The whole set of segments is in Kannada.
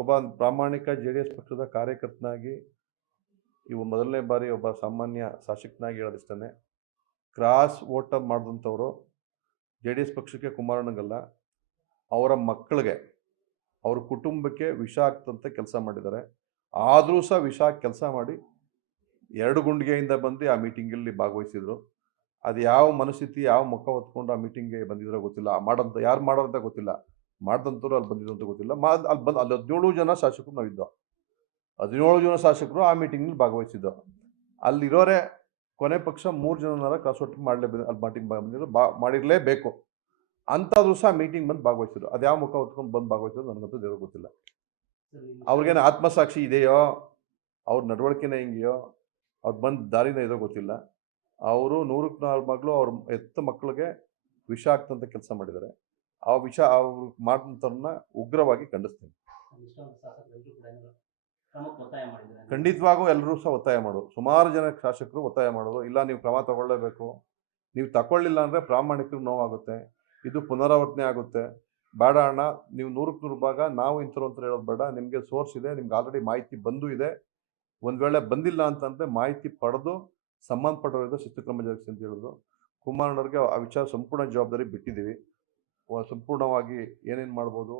ಒಬ್ಬ ಪ್ರಾಮಾಣಿಕ JDS ಪಕ್ಷದ ಕಾರ್ಯಕರ್ತನಾಗಿ ಇವು ಮೊದಲನೇ ಬಾರಿ ಒಬ್ಬ ಸಾಮಾನ್ಯ ಶಾಸಕನಾಗಿ ಹೇಳೋದಿಷ್ಟೇ, ಕ್ರಾಸ್ ವೋಟ್ ಮಾಡಿದಂಥವರು JDS ಪಕ್ಷಕ್ಕೆ ಕುಮಾರಣ್ಣಗಲ್ಲ, ಅವರ ಮಕ್ಕಳಿಗೆ, ಅವ್ರ ಕುಟುಂಬಕ್ಕೆ ವಿಷ ಆಗ್ತಂತ ಕೆಲಸ ಮಾಡಿದ್ದಾರೆ. ಆದರೂ ಸಹ ವಿಷ ಕೆಲಸ ಮಾಡಿ 2 ಗುಂಡಿಗೆಯಿಂದ ಬಂದು ಆ ಮೀಟಿಂಗಲ್ಲಿ ಭಾಗವಹಿಸಿದರು. ಅದು ಯಾವ ಮನಸ್ಥಿತಿ, ಯಾವ ಮುಖ ಹೊತ್ಕೊಂಡು ಆ ಮೀಟಿಂಗ್ಗೆ ಬಂದಿದ್ರೋ ಗೊತ್ತಿಲ್ಲ. ಯಾರು ಮಾಡೋರಂತ ಗೊತ್ತಿಲ್ಲ, ಮಾಡಿದಂಥವ್ರು ಅಲ್ಲಿ ಬಂದಿದ್ರು ಅಂತ ಗೊತ್ತಿಲ್ಲ. ಅಲ್ಲಿ 17 ಜನ ಶಾಸಕರು ನಾವಿದ್ದೋ, 17 ಜನ ಶಾಸಕರು ಆ ಮೀಟಿಂಗ್ನಲ್ಲಿ ಭಾಗವಹಿಸಿದ್ದು. ಅಲ್ಲಿರೋರೆ ಕೊನೆ ಪಕ್ಷ 3 ಜನನಾರ ಕ್ರಾಸ್ ವೋಟ್ ಮಾಡಲೇಬೇಕು, ಅಲ್ಲಿ ಮೀಟಿಂಗ್ ಬಂದಿದ್ರು, ಮಾಡಿರಲೇಬೇಕು ಅಂತಾದ್ರೂ ಸಹ ಮೀಟಿಂಗ್ ಬಂದು ಭಾಗವಹಿಸಿದ್ರು. ಅದು ಯಾವ ಮುಖ ಹೊತ್ಕೊಂಡು ಬಂದು ಭಾಗವಹಿಸಿದ್ರು ನನಗಂತೂ ದೇವ್ರಿಗೆ ಗೊತ್ತಿಲ್ಲ. ಅವ್ರಿಗೇನು ಆತ್ಮಸಾಕ್ಷಿ ಇದೆಯೋ, ಅವ್ರ ನಡವಳಿಕೆನೇ ಹಿಂಗೆಯೋ, ಅವ್ರು ಬಂದು ದಾರಿನೇ ಇದೋ ಗೊತ್ತಿಲ್ಲ. ಅವರು 100ಕ್ಕೆ 4 ಮಗಳು ಅವ್ರ ಹೆತ್ತ ಮಕ್ಕಳಿಗೆ ವಿಷ ಆಗ್ತಂತ ಕೆಲಸ ಮಾಡಿದ್ದಾರೆ. ಆ ವಿಷ ಅವ್ರು ಮಾಡಿದಂಥವ್ರನ್ನ ಉಗ್ರವಾಗಿ ಖಂಡಿಸ್ತೀನಿ. ಖಂಡಿತವಾಗೂ ಎಲ್ಲರೂ ಸಹ ಒತ್ತಾಯ ಮಾಡೋದು, ಸುಮಾರು ಜನ ಶಾಸಕರು ಒತ್ತಾಯ ಮಾಡೋದು, ಇಲ್ಲ ನೀವು ಕ್ರಮ ತಗೊಳ್ಳೇಬೇಕು, ನೀವು ತಗೊಳ್ಳಿಲ್ಲ ಅಂದರೆ ಪ್ರಾಮಾಣಿಕರು ನೋವಾಗುತ್ತೆ, ಇದು ಪುನರಾವರ್ತನೆ ಆಗುತ್ತೆ, ಬೇಡ ಅಣ್ಣ, ನೀವು 100ಕ್ಕೆ 100 ಭಾಗ ನಾವು ಇಂಥವ್ರು ಅಂತ ಹೇಳೋದು ಬೇಡ, ನಿಮಗೆ ಸೋರ್ಸ್ ಇದೆ, ನಿಮ್ಗೆ ಆಲ್ರೆಡಿ ಮಾಹಿತಿ ಬಂದು ಇದೆ, ಒಂದು ವೇಳೆ ಬಂದಿಲ್ಲ ಅಂತಂದರೆ ಮಾಹಿತಿ ಪಡೆದು ಸಂಬಂಧಪಟ್ಟವರಿಂದ ಶಿಸ್ತು ಕ್ರಮ ಜರುಗಿಸಿ ಅಂತ ಹೇಳಿದ್ರು. ಕುಮಾರಣ್ಣವ್ರಿಗೆ ಆ ವಿಚಾರ ಸಂಪೂರ್ಣ ಜವಾಬ್ದಾರಿ ಬಿಟ್ಟಿದ್ದೀವಿ. ಸಂಪೂರ್ಣವಾಗಿ ಏನೇನು ಮಾಡ್ಬೋದು,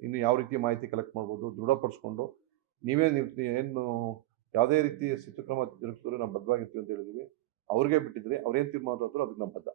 ಇನ್ನು ಯಾವ ರೀತಿ ಮಾಹಿತಿ ಕಲೆಕ್ಟ್ ಮಾಡ್ಬೋದು ದೃಢಪಡಿಸ್ಕೊಂಡು ನೀವೇ ಏನು ಯಾವುದೇ ರೀತಿ ಶಿಸ್ತು ಕ್ರಮ ಜರುಗಿಸಿದ್ರು ನಾವು ಬದ್ಧವಾಗಿರ್ತೀವಿ ಅಂತ ಹೇಳಿದ್ದೀವಿ. ಅವ್ರಿಗೆ ಬಿಟ್ಟಿದ್ರಿ, ಅವ್ರೇನು ತೀರ್ಮಾನ ತಗೋತಾರೋ ಅದಕ್ಕೆ ನಾವು ಬದ್ಧ.